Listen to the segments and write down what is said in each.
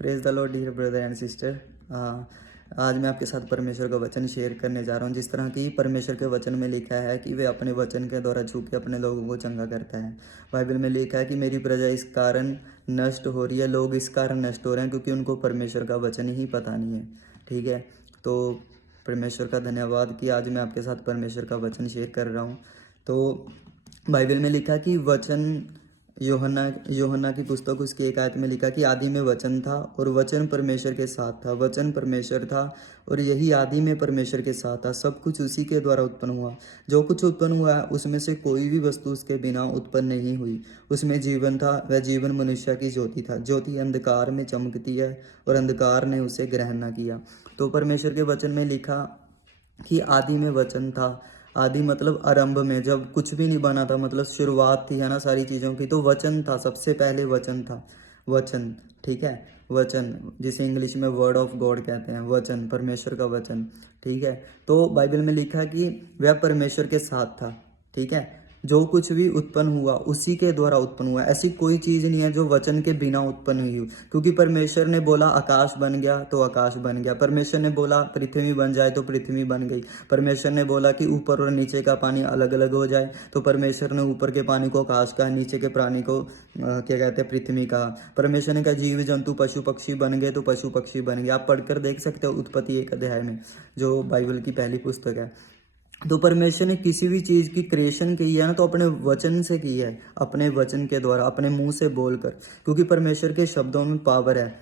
Praise the lord dear brother and sister. आज मैं आपके साथ परमेश्वर का वचन शेयर करने जा रहा हूँ। जिस तरह की परमेश्वर के वचन में लिखा है कि वे अपने वचन के द्वारा छू के अपने लोगों को चंगा करता है। बाइबल में लिखा है कि मेरी प्रजा इस कारण नष्ट हो रही है, लोग इस कारण नष्ट हो रहे हैं क्योंकि उनको परमेश्वर का वचन ही पता नहीं है। ठीक है, तो परमेश्वर का धन्यवाद कि आज मैं आपके साथ परमेश्वर का वचन शेयर कर रहा हूँ। तो बाइबल में लिखा कि वचन यूहन्ना यूहन्ना की पुस्तक उसकी एक आयत में लिखा कि आदि में वचन था और वचन परमेश्वर के साथ था, वचन परमेश्वर था और यही आदि में परमेश्वर के साथ था। सब कुछ उसी के द्वारा उत्पन्न हुआ। जो कुछ उत्पन्न हुआ है उसमें से कोई भी वस्तु उसके बिना उत्पन्न नहीं हुई। उसमें जीवन था, वह जीवन मनुष्य की ज्योति था। ज्योति अंधकार में चमकती है और अंधकार ने उसे ग्रहण न किया। तो परमेश्वर के वचन में लिखा कि आदि में वचन था। आदि मतलब आरंभ में, जब कुछ भी नहीं बना था, मतलब शुरुआत थी, है ना, सारी चीज़ों की। तो वचन था, सबसे पहले वचन था। वचन, ठीक है, वचन जिसे इंग्लिश में वर्ड ऑफ गॉड कहते हैं, वचन, परमेश्वर का वचन। ठीक है, तो बाइबल में लिखा कि वह परमेश्वर के साथ था। ठीक है, जो कुछ भी उत्पन्न हुआ उसी के द्वारा उत्पन्न हुआ। ऐसी कोई चीज़ नहीं है जो वचन के बिना उत्पन्न हुई हो, क्योंकि परमेश्वर ने बोला आकाश बन गया तो आकाश बन गया। परमेश्वर ने बोला पृथ्वी बन जाए तो पृथ्वी बन गई। परमेश्वर ने बोला कि ऊपर और नीचे का पानी अलग अलग हो जाए तो परमेश्वर ने ऊपर के पानी को आकाश का, नीचे के प्राणी को क्या कहते हैं, पृथ्वी का। परमेश्वर ने कहा जीव जंतु पशु पक्षी बन गए तो पशु पक्षी बन गए। आप पढ़कर देख सकते हो उत्पत्ति 1 अध्याय में, जो बाइबल की पहली पुस्तक है। तो परमेश्वर ने किसी भी चीज़ की क्रिएशन की है ना, तो अपने वचन से की है, अपने वचन के द्वारा, अपने मुंह से बोलकर, क्योंकि परमेश्वर के शब्दों में पावर है।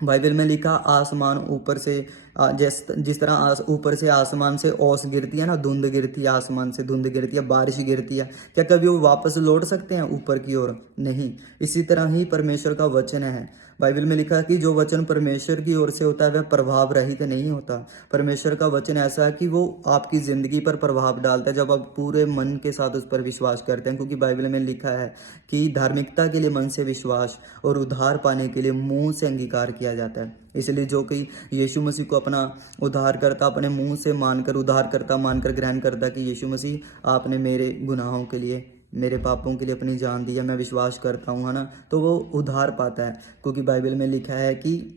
बाइबल में लिखा आसमान ऊपर से जिस तरह ऊपर से आसमान से ओस गिरती है ना, धुंध गिरती है, आसमान से धुंध गिरती है, बारिश गिरती है, क्या कभी वो वापस लौट सकते हैं ऊपर की ओर? नहीं। इसी तरह ही परमेश्वर का वचन है। बाइबल में लिखा कि जो वचन परमेश्वर की ओर से होता है वह प्रभाव रहित नहीं होता। परमेश्वर का वचन ऐसा है कि वो आपकी ज़िंदगी पर प्रभाव डालता है जब आप पूरे मन के साथ उस पर विश्वास करते हैं, क्योंकि बाइबल में लिखा है कि धार्मिकता के लिए मन से विश्वास और उद्धार पाने के लिए मुंह से अंगीकार किया जाता है। इसलिए जो कि यीशु मसीह को अपना उद्धारकर्ता अपने मुंह से मानकर, उद्धारकर्ता मानकर ग्रहण करता कि यीशु मसीह आपने मेरे गुनाहों के लिए, मेरे पापों के लिए अपनी जान दी है, मैं विश्वास करता हूँ, है ना, तो वो उद्धार पाता है। क्योंकि बाइबल में लिखा है कि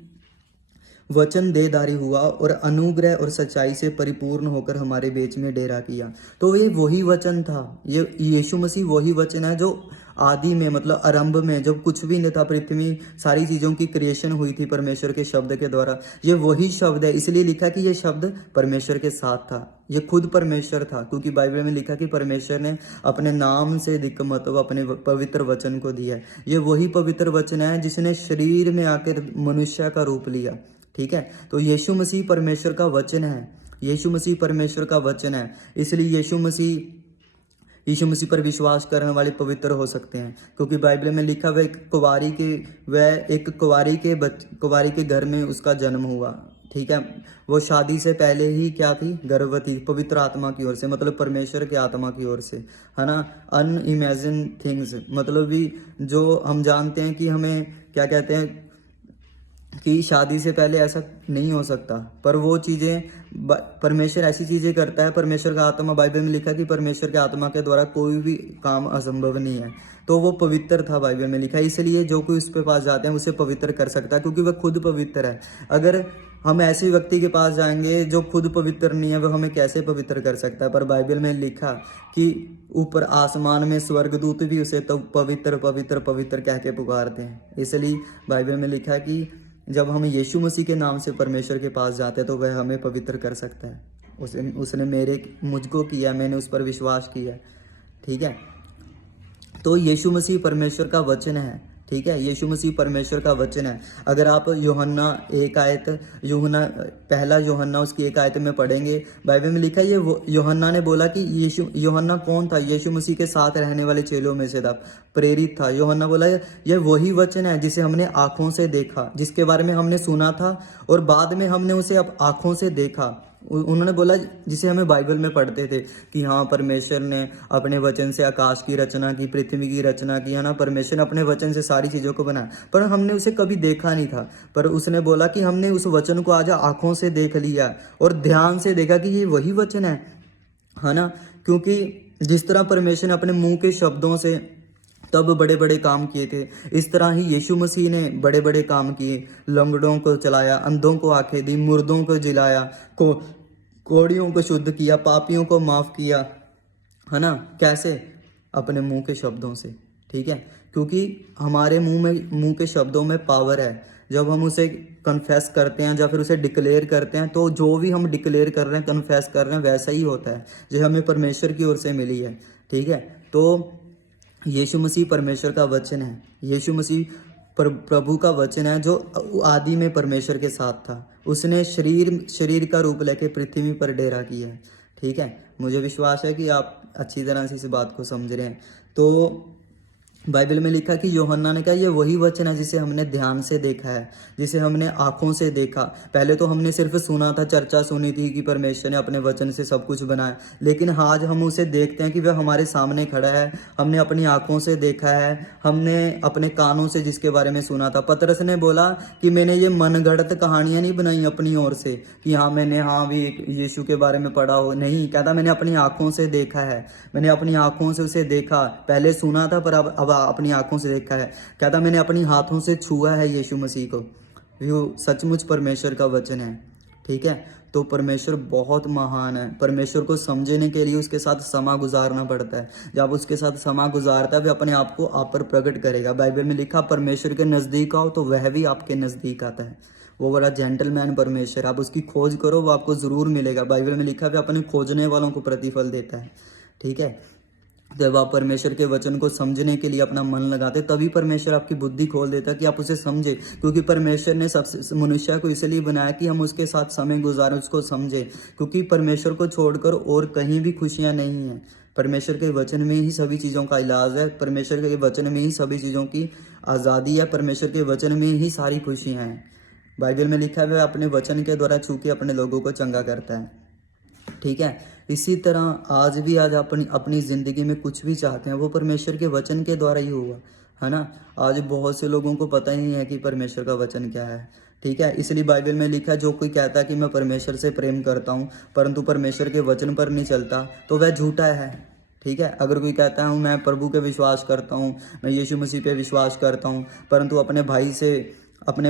वचन देहधारी हुआ और अनुग्रह और सच्चाई से परिपूर्ण होकर हमारे बीच में डेरा किया। तो ये वही वचन था, ये यीशु मसीह वही वचन है जो आदि में, मतलब आरंभ में, जब कुछ भी नहीं था, पृथ्वी सारी चीज़ों की क्रिएशन हुई थी परमेश्वर के शब्द के द्वारा। ये वही शब्द है, इसलिए लिखा कि ये शब्द परमेश्वर के साथ था, ये खुद परमेश्वर था। क्योंकि बाइबल में लिखा कि परमेश्वर ने अपने नाम से अधिक महत्व अपने पवित्र वचन को दिया है। ये वही पवित्र वचन है जिसने शरीर में आकर मनुष्य का रूप लिया। ठीक है, तो यीशु मसीह परमेश्वर का वचन है, यीशु मसीह परमेश्वर का वचन है। इसलिए यीशु मसीह पर विश्वास करने वाले पवित्र हो सकते हैं, क्योंकि बाइबल में लिखा वह एक कुंवारी के घर में उसका जन्म हुआ। ठीक है, वो शादी से पहले ही क्या थी? गर्भवती, पवित्र आत्मा की ओर से, मतलब परमेश्वर के आत्मा की ओर से, है ना। अनइमेजिन थिंग्स, मतलब भी जो हम जानते हैं कि हमें क्या कहते हैं कि शादी से पहले ऐसा नहीं हो सकता, पर वो चीज़ें परमेश्वर ऐसी चीज़ें करता है। परमेश्वर का आत्मा, बाइबल में लिखा कि परमेश्वर के आत्मा के द्वारा कोई भी काम असंभव नहीं है। तो वो पवित्र था, बाइबल में लिखा है। इसलिए जो कोई उसके पास जाते हैं उसे पवित्र कर सकता है, क्योंकि वह खुद पवित्र है। अगर हम ऐसे व्यक्ति के पास जाएंगे जो खुद पवित्र नहीं है, वह हमें कैसे पवित्र कर सकता है? पर बाइबल में लिखा कि ऊपर आसमान में स्वर्गदूत भी उसे तो पवित्र पवित्र पवित्र कह के पुकारते हैं। इसलिए बाइबल में लिखा कि जब हम यीशु मसीह के नाम से परमेश्वर के पास जाते हैं तो वह हमें पवित्र कर सकता है। उसने मुझको किया, मैंने उस पर विश्वास किया। ठीक है, तो यीशु मसीह परमेश्वर का वचन है। ठीक है, यीशु मसीह परमेश्वर का वचन है। अगर आप पहला यूहन्ना उसकी 1 आयत में पढ़ेंगे, बाइबल में लिखा है ये यूहन्ना ने बोला कि यूहन्ना कौन था? यीशु मसीह के साथ रहने वाले चेलों में से था, प्रेरित था। यूहन्ना बोला ये वही वचन है जिसे हमने आंखों से देखा, जिसके बारे में हमने सुना था और बाद में हमने उसे अब आंखों से देखा। उन्होंने बोला जिसे हमें बाइबल में पढ़ते थे कि हाँ, परमेश्वर ने अपने वचन से आकाश की रचना की, पृथ्वी की रचना की, है ना। परमेश्वर ने अपने वचन से सारी चीज़ों को बनाया, पर हमने उसे कभी देखा नहीं था। पर उसने बोला कि हमने उस वचन को आज आंखों से देख लिया और ध्यान से देखा कि ये वही वचन है ना। क्योंकि जिस तरह परमेश्वर ने अपने मुंह के शब्दों से तब बड़े बड़े काम किए थे। इस तरह ही यीशु मसीह ने बड़े बड़े काम किए, लंगड़ों को चलाया, अंधों को आंखें दी, मुर्दों को जिलाया, को कोड़ियों को शुद्ध किया, पापियों को माफ़ किया, है ना। कैसे? अपने मुंह के शब्दों से, ठीक है। क्योंकि हमारे मुंह के शब्दों में पावर है। जब हम उसे कन्फेस करते हैं या फिर उसे डिक्लेयर करते हैं, तो जो भी हम डिक्लेयर कर रहे हैं, कन्फेस कर रहे हैं, वैसा ही होता है जो हमें परमेश्वर की ओर से मिली है, ठीक है। तो यीशु मसीह परमेश्वर का वचन है। यीशु मसीह प्रभु का वचन है जो आदि में परमेश्वर के साथ था। उसने शरीर का रूप लेके पृथ्वी पर डेरा किया है, ठीक है। मुझे विश्वास है कि आप अच्छी तरह से इस बात को समझ रहे हैं। तो बाइबल में लिखा कि यूहन्ना ने कहा, ये वही वचन है जिसे हमने ध्यान से देखा है, जिसे हमने आंखों से देखा। पहले तो हमने सिर्फ सुना था, चर्चा सुनी थी कि परमेश्वर ने अपने वचन से सब कुछ बनाया, लेकिन आज हम उसे देखते हैं कि वह हमारे सामने खड़ा है। हमने अपनी आंखों से देखा है, हमने अपने कानों से जिसके बारे में सुना था। पतरस ने बोला कि मैंने ये मनगढ़ंत कहानियां नहीं बनाई अपनी ओर से कि हाँ भी यीशु के बारे में पढ़ा हो, नहीं। कहता मैंने अपनी आंखों से देखा है, मैंने अपनी आंखों से उसे देखा। पहले सुना था पर अब अपनी आंखों से देखा है। कहता मैंने अपनी हाथों से छुआ है यीशु मसीह को। यो सचमुच परमेश्वर का वचन है, ठीक है। तो परमेश्वर बहुत महान है। परमेश्वर को समझने के लिए उसके साथ समय गुजारना पड़ता है। जब उसके साथ समय गुजारता है, वह अपने आप को आप पर प्रकट करेगा। बाइबल में लिखा, परमेश्वर के नज़दीक आओ तो वह भी आपके नज़दीक आता है। वो बड़ा जेंटलमैन परमेश्वर। आप उसकी खोज करो, वो आपको ज़रूर मिलेगा। बाइबल में लिखा है, वह अपने खोजने वालों को प्रतिफल देता है, ठीक है। जब आप परमेश्वर के वचन को समझने के लिए अपना मन लगाते, तभी परमेश्वर आपकी बुद्धि खोल देता है कि आप उसे समझे। क्योंकि परमेश्वर ने सबसे मनुष्य को इसलिए बनाया कि हम उसके साथ समय गुजारें, उसको समझे। क्योंकि परमेश्वर को छोड़कर और कहीं भी खुशियां नहीं हैं। परमेश्वर के वचन में ही सभी चीज़ों का इलाज है। परमेश्वर के वचन में ही सभी चीज़ों की आज़ादी है। परमेश्वर के वचन में ही सारी खुशियाँ हैं। बाइबल में लिखा है, वह अपने वचन के द्वारा छू के अपने लोगों को चंगा करता है, ठीक है। इसी तरह आज अपनी अपनी ज़िंदगी में कुछ भी चाहते हैं, वो परमेश्वर के वचन के द्वारा ही हुआ, है ना। आज बहुत से लोगों को पता ही नहीं है कि परमेश्वर का वचन क्या है, ठीक है। इसलिए बाइबल में लिखा है, जो कोई कहता है कि मैं परमेश्वर से प्रेम करता हूँ परंतु परमेश्वर के वचन पर नहीं चलता, तो वह झूठा है, ठीक है। अगर कोई कहता है मैं प्रभु पे विश्वास करता हूँ, मैं यीशु मसीह पे विश्वास करता हूँ, परंतु अपने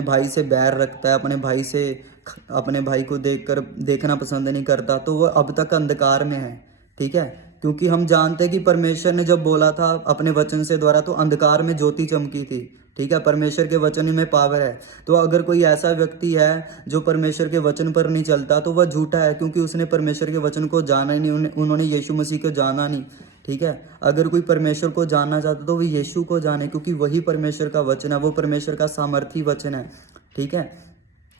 भाई से बैर रखता है, अपने भाई को देखना पसंद नहीं करता, तो वह अब तक अंधकार में है, ठीक है। क्योंकि हम जानते हैं कि परमेश्वर ने जब बोला था अपने वचन से द्वारा, तो अंधकार में ज्योति चमकी थी, ठीक है। परमेश्वर के वचन में पावर है। तो अगर कोई ऐसा व्यक्ति है जो परमेश्वर के वचन पर नहीं चलता, तो वह झूठा है, क्योंकि उसने परमेश्वर के वचन को जाना ही नहीं, उन्होंने यीशु मसीह को जाना नहीं, ठीक है। अगर कोई परमेश्वर को जानना चाहता तो वो यीशु को जाने, क्योंकि वही परमेश्वर का वचन है, वो परमेश्वर का सामर्थी वचन है, ठीक है।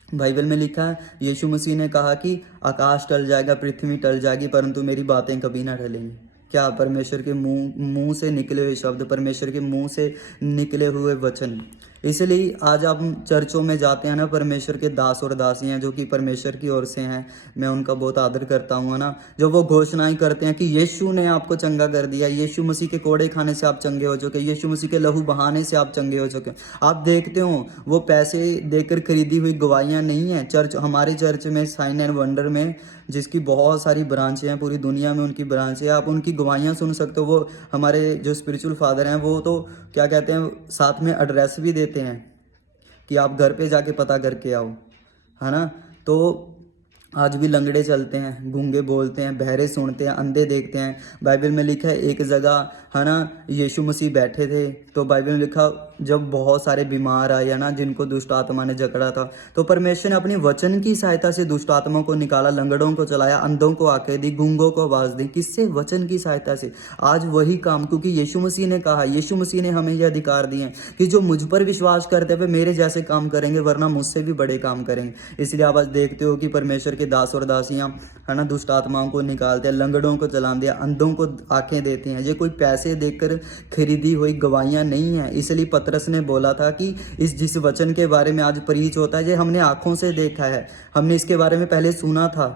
बाइबल में लिखा है, यीशु मसीह ने कहा कि आकाश टल जाएगा, पृथ्वी टल जाएगी, परंतु मेरी बातें कभी ना टलेंगी। क्या? परमेश्वर के मुंह से निकले हुए शब्द, परमेश्वर के मुंह से निकले हुए वचन। इसलिए आज आप चर्चों में जाते हैं ना, परमेश्वर के दास और दासियां जो कि परमेश्वर की ओर से हैं, मैं उनका बहुत आदर करता हूँ, है ना। जो वो घोषणाएं करते हैं कि यीशु ने आपको चंगा कर दिया, यीशु मसीह के कोड़े खाने से आप चंगे हो चुके, यीशु मसीह के लहू बहाने से आप चंगे हो चुके। आप देखते हो, वो पैसे देकर खरीदी हुई गवाहियाँ नहीं है। हमारे चर्च में साइन एंड वंडर में, जिसकी बहुत सारी ब्रांचें हैं, पूरी दुनिया में उनकी ब्रांचें, आप उनकी गवाहियाँ सुन सकते हो। वो हमारे जो स्पिरिचुअल फादर हैं, वो तो क्या कहते हैं, साथ में एड्रेस भी देते हैं कि आप घर पे जाके पता करके आओ, है ना। तो आज भी लंगड़े चलते हैं, गूंगे बोलते हैं, बहरे सुनते हैं, अंधे देखते हैं। बाइबल में लिखा है, एक जगह, है ना, यीशु मसीह बैठे थे, तो बाइबल में लिखा जब बहुत सारे बीमार आए, है ना, जिनको दुष्ट आत्मा ने जकड़ा था, तो परमेश्वर ने अपनी वचन की सहायता से दुष्ट आत्मा को निकाला, लंगड़ों को चलाया, अंधों को आंखें दी, गूंगों को आवाज़ दी। किससे? वचन की सहायता से। आज वही काम, क्योंकि यीशु मसीह ने कहा, यीशु मसीह ने हमें यह अधिकार दिए हैं कि जो मुझ पर विश्वास करते हुए मेरे जैसे काम करेंगे, वरना मुझसे भी बड़े काम करेंगे। इसलिए आप आज देखते हो कि परमेश्वर के दास और दासियां, है ना, दुष्ट आत्माओं को निकालते हैं, लंगड़ों को चलाते हैं, अंधों को आंखें देते हैं। ये कोई पैसे देकर खरीदी हुई गवाहियां नहीं है। इसलिए पतरस ने बोला था कि जिस वचन के बारे में आज प्रीच होता है, ये हमने आंखों से देखा है, हमने इसके बारे में पहले सुना था,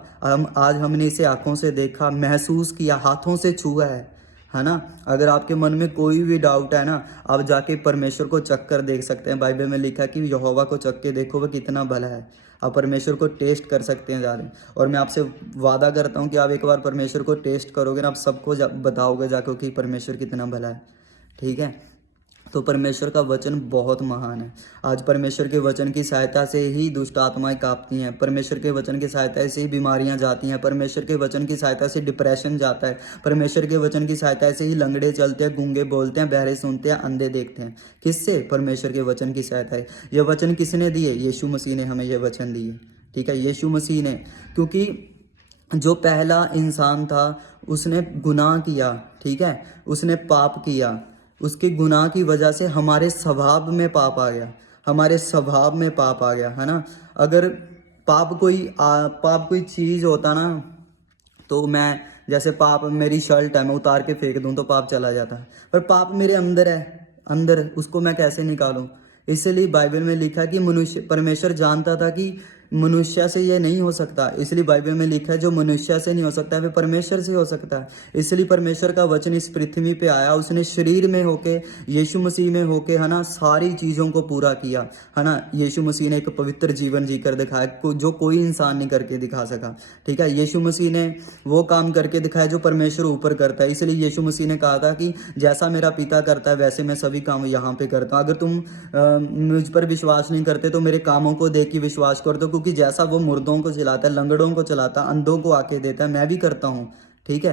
आज हमने इसे आंखों से देखा, महसूस किया, हाथों से छुआ है ना। अगर आपके मन में कोई भी डाउट है ना, आप जाके परमेश्वर को चख कर देख सकते हैं। बाइबल में लिखा है कि यहोवा को चख के देखो, वह कितना भला है। आप परमेश्वर को टेस्ट कर सकते हैं जाके, और मैं आपसे वादा करता हूं कि आप एक बार परमेश्वर को टेस्ट करोगे ना, आप सबको बताओगे जाके कि परमेश्वर कितना भला है, ठीक है। तो परमेश्वर का वचन बहुत महान है। आज परमेश्वर के वचन की सहायता से ही दुष्ट आत्माएं कांपती हैं, परमेश्वर के वचन की सहायता से ही बीमारियां जाती हैं, परमेश्वर के वचन की सहायता से डिप्रेशन जाता है, परमेश्वर के वचन की सहायता से ही लंगड़े चलते हैं, गूंगे बोलते हैं, बहरे सुनते हैं, अंधे देखते हैं। किससे? परमेश्वर के वचन की सहायता है। यह वचन किसने दिए? यीशु मसीह ने हमें यह वचन दिए। ठीक है, यीशु मसीह ने, क्योंकि जो पहला इंसान था उसने गुनाह किया, ठीक है, उसने पाप किया, उसके गुनाह की वजह से हमारे स्वभाव में पाप आ गया, हमारे स्वभाव में पाप आ गया, है ना। अगर पाप कोई चीज़ होता ना, तो मैं जैसे पाप, मेरी शर्ट है, मैं उतार के फेंक दूं तो पाप चला जाता है, पर पाप मेरे अंदर है, अंदर, उसको मैं कैसे निकालूं? इसलिए बाइबल में लिखा कि परमेश्वर जानता था कि मनुष्य से ये नहीं हो सकता, इसलिए बाइबल में लिखा है जो मनुष्य से नहीं हो सकता वे परमेश्वर से हो सकता है। इसलिए परमेश्वर का वचन इस पृथ्वी पे आया, उसने शरीर में होके, यीशु मसीह में होके, है ना, सारी चीज़ों को पूरा किया, है ना। यीशु मसीह ने एक पवित्र जीवन जीकर दिखाया जो कोई इंसान नहीं करके दिखा सका। ठीक है, यीशु मसीह ने वो काम करके दिखाया जो परमेश्वर ऊपर करता है। इसलिए यीशु मसीह ने कहा था कि जैसा मेरा पिता करता है वैसे मैं सभी काम यहाँ पे करता हूँ। अगर तुम मुझ पर विश्वास नहीं करते तो मेरे कामों को देख के विश्वास कर दो, क्योंकि जैसा वो मुर्दों को चलाता है, लंगड़ों को चलाता है, अंधों को आके देता है, मैं भी करता हूँ। ठीक है,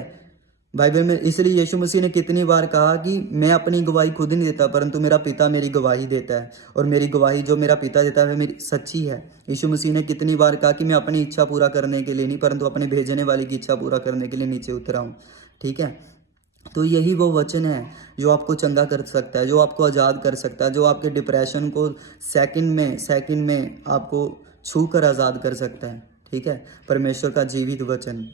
बाइबल में इसलिए यीशु मसीह ने कितनी बार कहा कि मैं अपनी गवाही खुद नहीं देता, परंतु मेरा पिता मेरी गवाही देता है, और मेरी गवाही जो मेरा पिता देता है वह मेरी सच्ची है। यीशु मसीह ने कितनी बार कहा कि मैं अपनी इच्छा पूरा करने के लिए नहीं, परंतु अपने भेजने वाले की इच्छा पूरा करने के लिए नीचे उतरा हूँ। ठीक है, तो यही वो वचन है जो आपको चंगा कर सकता है, जो आपको आज़ाद कर सकता है, जो आपके डिप्रेशन को सेकंड में आपको छू कर आज़ाद कर सकता है। ठीक है, परमेश्वर का जीवित वचन,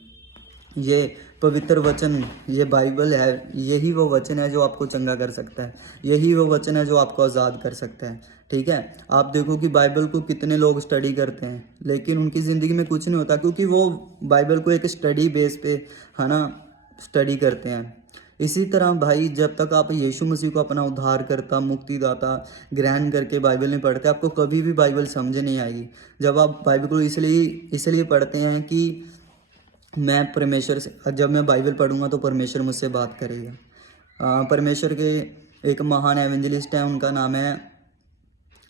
ये पवित्र वचन, ये बाइबल है, यही वो वचन है जो आपको चंगा कर सकता है, यही वो वचन है जो आपको आज़ाद कर सकता है। ठीक है, आप देखो कि बाइबल को कितने लोग स्टडी करते हैं, लेकिन उनकी ज़िंदगी में कुछ नहीं होता, क्योंकि वो बाइबल को एक स्टडी बेस पे, है ना, स्टडी करते हैं। इसी तरह भाई, जब तक आप यीशु मसीह को अपना उद्धारकर्ता, मुक्तिदाता ग्रहण करके बाइबल नहीं पढ़ते, आपको कभी भी बाइबल समझ नहीं आएगी। जब आप बाइबल को इसलिए पढ़ते हैं कि मैं परमेश्वर से, जब मैं बाइबल पढ़ूंगा तो परमेश्वर मुझसे बात करेगा। परमेश्वर के एक महान एवेंजलिस्ट हैं, उनका नाम है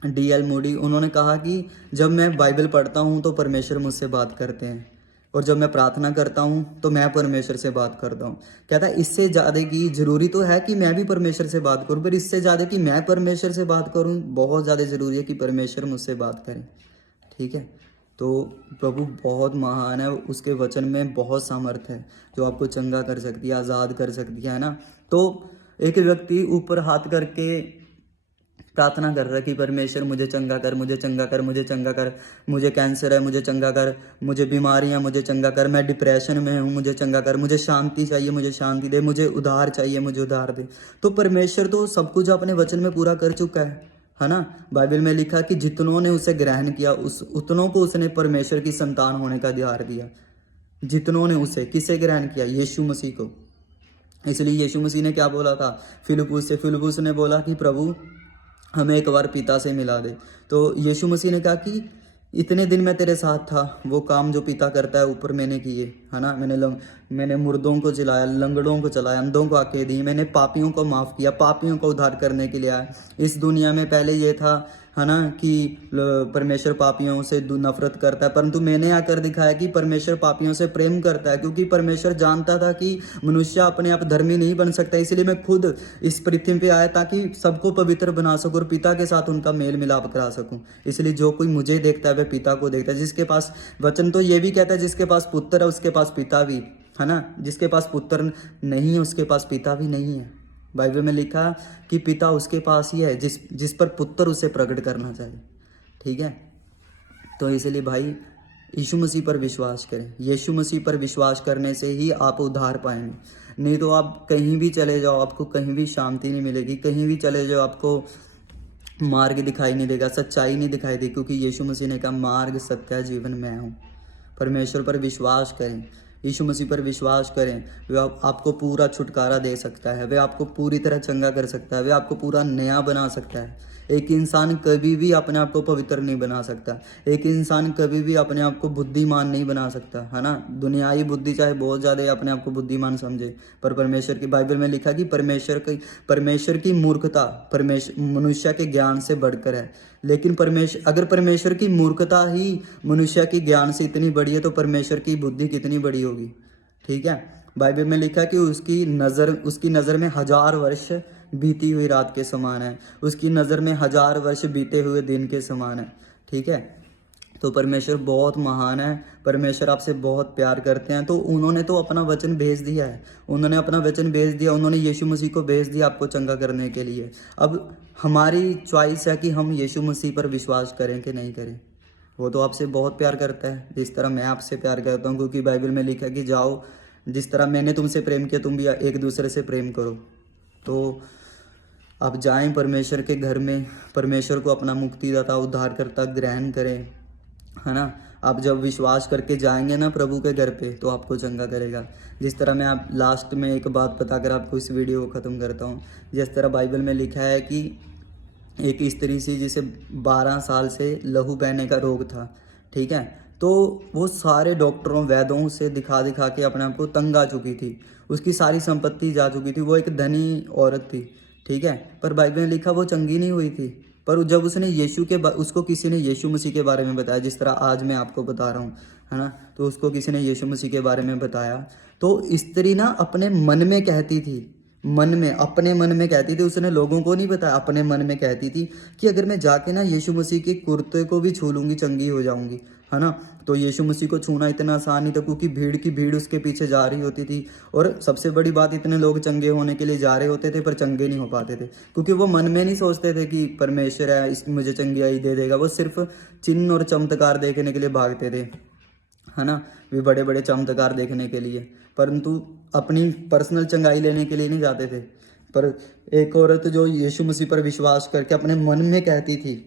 D.L. मूडी। उन्होंने कहा कि जब मैं बाइबल पढ़ता हूँ तो परमेश्वर मुझसे बात करते हैं, और जब मैं प्रार्थना करता हूँ तो मैं परमेश्वर से बात करता हूँ। कहता है इससे ज़्यादा की ज़रूरी तो है कि मैं भी परमेश्वर से बात करूँ, पर इससे ज़्यादा कि मैं परमेश्वर से बात करूँ, बहुत ज़्यादा ज़रूरी है कि परमेश्वर मुझसे बात करें। ठीक है, तो प्रभु बहुत महान है, उसके वचन में बहुत सामर्थ्य है जो आपको चंगा कर सकती है, आज़ाद कर सकती है ना। तो एक व्यक्ति ऊपर हाथ करके प्रार्थना कर रहा है कि परमेश्वर मुझे चंगा कर, मुझे चंगा कर, मुझे चंगा कर, मुझे कैंसर है मुझे चंगा कर, मुझे बीमारियां मुझे चंगा कर, मैं डिप्रेशन में हूँ मुझे चंगा कर, मुझे शांति चाहिए मुझे शांति दे, मुझे उधार चाहिए मुझे उधार दे। तो परमेश्वर तो सब कुछ अपने वचन में पूरा कर चुका है ना। बाइबल में लिखा कि जितनों ने उसे ग्रहण किया उतनों को उसने परमेश्वर की संतान होने का अधिकार दिया। जितनों ने उसे, किसे ग्रहण किया? यीशु मसीह को। इसलिए यीशु मसीह ने क्या बोला था फिलिप्पुस से? फिलिप्पुस ने बोला कि प्रभु हमें एक बार पिता से मिला दे। तो यीशु मसीह ने कहा कि इतने दिन मैं तेरे साथ था, वो काम जो पिता करता है ऊपर मैंने किए, है ना। मैंने मुर्दों को जिलाया, लंगड़ों को चलाया, अंधों को आंखें दी, मैंने पापियों को माफ़ किया, पापियों को उद्धार करने के लिए आया। इस दुनिया में पहले ये था, है ना, कि परमेश्वर पापियों से नफरत करता है, परंतु मैंने आकर दिखाया कि परमेश्वर पापियों से प्रेम करता है, क्योंकि परमेश्वर जानता था कि मनुष्य अपने आप धर्मी नहीं बन सकता। इसलिए मैं खुद इस पृथ्वी पे आया ताकि सबको पवित्र बना सकूं और पिता के साथ उनका मेल मिलाप करा सकूं। इसलिए जो कोई मुझे देखता है वह पिता को देखता है। जिसके पास, वचन तो ये भी कहता है, जिसके पास पुत्र है उसके पास पिता भी, है ना। जिसके पास पुत्र नहीं है उसके पास पिता भी नहीं है। बाइबल में लिखा कि पिता उसके पास ही है जिस पर पुत्र उसे प्रकट करना चाहिए। ठीक है, तो इसलिए भाई यीशु मसीह पर विश्वास करें। यीशु मसीह पर विश्वास करने से ही आप उद्धार पाएंगे, नहीं तो आप कहीं भी चले जाओ आपको कहीं भी शांति नहीं मिलेगी। कहीं भी चले जाओ आपको मार्ग दिखाई नहीं देगा, सच्चाई नहीं दिखाई देगी, क्योंकि यीशु मसीह ने कहा मार्ग सत्य जीवन मैं हूँ। परमेश्वर पर विश्वास करें, यीशु मसीह पर विश्वास करें, वह आपको पूरा छुटकारा दे सकता है, वह आपको पूरी तरह चंगा कर सकता है, वह आपको पूरा नया बना सकता है। एक इंसान कभी भी अपने आप को पवित्र नहीं बना सकता, एक इंसान कभी भी अपने आप को बुद्धिमान नहीं बना सकता, है ना। दुनियाई बुद्धि चाहे बहुत ज़्यादा अपने आप को बुद्धिमान समझे, पर परमेश्वर की बाइबल में लिखा कि परमेश्वर की मूर्खता मनुष्य के ज्ञान से बढ़कर है। लेकिन अगर परमेश्वर की मूर्खता ही मनुष्य के ज्ञान से इतनी बड़ी है तो परमेश्वर की बुद्धि कितनी बड़ी होगी। ठीक है, बाइबल में लिखा कि उसकी नज़र में 1000 वर्ष बीती हुई रात के समान है, उसकी नज़र में 1000 वर्ष बीते हुए दिन के समान है। ठीक है, तो परमेश्वर बहुत महान है, परमेश्वर आपसे बहुत प्यार करते हैं। तो उन्होंने तो अपना वचन भेज दिया है, उन्होंने यीशु मसीह को भेज दिया आपको चंगा करने के लिए। अब हमारी चॉइस है कि हम यीशु मसीह पर विश्वास करें कि नहीं करें। वो तो आपसे बहुत प्यार करता है, जिस तरह मैं आपसे प्यार करता हूँ, क्योंकि बाइबल में लिखा है कि जाओ, जिस तरह मैंने तुमसे प्रेम किया तुम भी एक दूसरे से प्रेम करो। तो आप जाएं परमेश्वर के घर में, परमेश्वर को अपना मुक्तिदाता उद्धारकर्ता ग्रहण करें, है ना। आप जब विश्वास करके जाएंगे ना प्रभु के घर पे तो आपको चंगा करेगा। जिस तरह मैं आप लास्ट में एक बात बताकर आपको इस वीडियो को ख़त्म करता हूँ। जिस तरह बाइबल में लिखा है कि एक स्त्री सी जिसे 12 साल से लहू बहने का रोग था, ठीक है, तो वो सारे डॉक्टरों वैद्यों से दिखा दिखा के अपने आप को तंग आ चुकी थी, उसकी सारी संपत्ति जा चुकी थी, वो एक धनी औरत थी, ठीक है, पर बाइबल में लिखा वो चंगी नहीं हुई थी। पर जब उसको किसी ने यीशु मसीह के बारे में बताया, जिस तरह आज मैं आपको बता रहा हूँ, है ना, तो उसको किसी ने यीशु मसीह के बारे में बताया, तो स्त्री ना अपने मन में कहती थी, अपने मन में कहती थी, उसने लोगों को नहीं बताया, अपने मन में कहती थी कि अगर मैं जाके ना यीशु मसीह के कुर्ते को भी छू लूँगी चंगी हो जाऊँगी, है ना। तो यीशु मसीह को छूना इतना आसान नहीं था, क्योंकि भीड़ की भीड़ उसके पीछे जा रही होती थी। और सबसे बड़ी बात, इतने लोग चंगे होने के लिए जा रहे होते थे पर चंगे नहीं हो पाते थे, क्योंकि वो मन में नहीं सोचते थे कि परमेश्वर है इस मुझे चंगियाई दे देगा। वो सिर्फ चिन्ह और चमत्कार देखने के लिए भागते थे, है ना, वे बड़े बड़े चमत्कार देखने के लिए, परंतु अपनी पर्सनल चंगाई लेने के लिए नहीं जाते थे। पर एक औरत जो यीशु मसीह पर विश्वास करके अपने मन में कहती थी,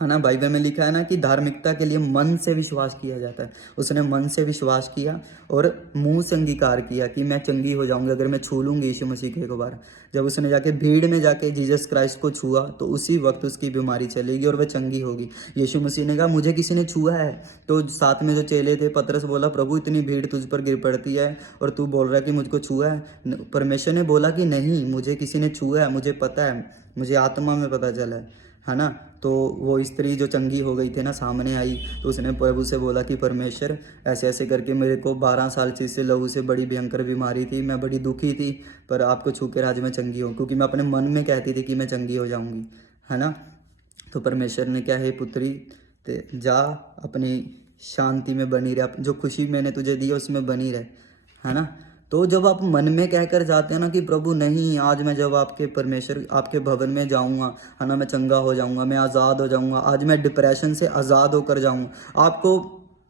है ना, बाइबल में लिखा है ना कि धार्मिकता के लिए मन से विश्वास किया जाता है। उसने मन से विश्वास किया और मुंह से अंगीकार किया कि मैं चंगी हो जाऊंगी अगर मैं छू लूंगी यीशु मसीह को एक बार। जब उसने जाके भीड़ में जाके जीसस क्राइस्ट को छुआ तो उसी वक्त उसकी बीमारी चलेगी और वह चंगी होगी। यीशु मसीह ने कहा मुझे किसी ने छुआ है, तो साथ में जो चेले थे, पतरस बोला प्रभु इतनी भीड़ तुझ पर गिर पड़ती है और तू बोल रहा है कि मुझको छुआ है। परमेश्वर ने बोला कि नहीं, मुझे किसी ने छुआ है, मुझे पता है, मुझे आत्मा में पता चला है ना। तो वो स्त्री जो चंगी हो गई थी ना, सामने आई, तो उसने प्रभु से बोला कि परमेश्वर ऐसे ऐसे करके मेरे को 12 साल से लहू से बड़ी भयंकर बीमारी थी, मैं बड़ी दुखी थी, पर आपको छू कर आज मैं चंगी हूँ, क्योंकि मैं अपने मन में कहती थी कि मैं चंगी हो जाऊँगी, है ना। तो परमेश्वर ने क्या है, पुत्री ते जा अपनी शांति में बनी रहे, जो खुशी मैंने तुझे दी उसमें बनी रहे, है ना। तो जब आप मन में कहकर जाते हैं ना कि प्रभु नहीं, आज मैं जब आपके परमेश्वर आपके भवन में जाऊंगा, है ना, मैं चंगा हो जाऊंगा, मैं आज़ाद हो जाऊंगा, आज मैं डिप्रेशन से आज़ाद होकर जाऊंगा। आपको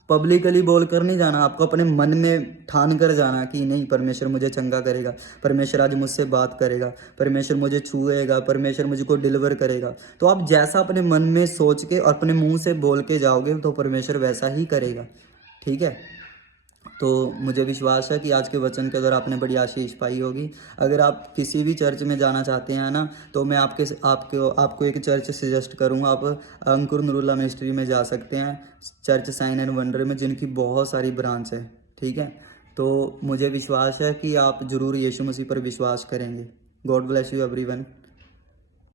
पब्लिकली बोल कर नहीं जाना, आपको अपने मन में ठान कर जाना कि नहीं, परमेश्वर मुझे चंगा करेगा, परमेश्वर आज मुझसे बात करेगा, परमेश्वर मुझे छुएगा, परमेश्वर मुझको डिलीवर करेगा। तो आप जैसा अपने मन में सोच के और अपने मुंह से बोल के जाओगे तो परमेश्वर वैसा ही करेगा, ठीक है। तो मुझे विश्वास है कि आज के वचन के द्वारा आपने बड़ी आशीष पाई होगी। अगर आप किसी भी चर्च में जाना चाहते हैं ना, तो मैं आपको एक चर्च सजेस्ट करूंगा। आप अंकुर नूरुल्लाह मिनिस्ट्री में जा सकते हैं, चर्च साइन एंड वंडर में, जिनकी बहुत सारी ब्रांच है, ठीक है। तो मुझे विश्वास है कि आप ज़रूर यीशु मसीह पर विश्वास करेंगे। God bless you everyone.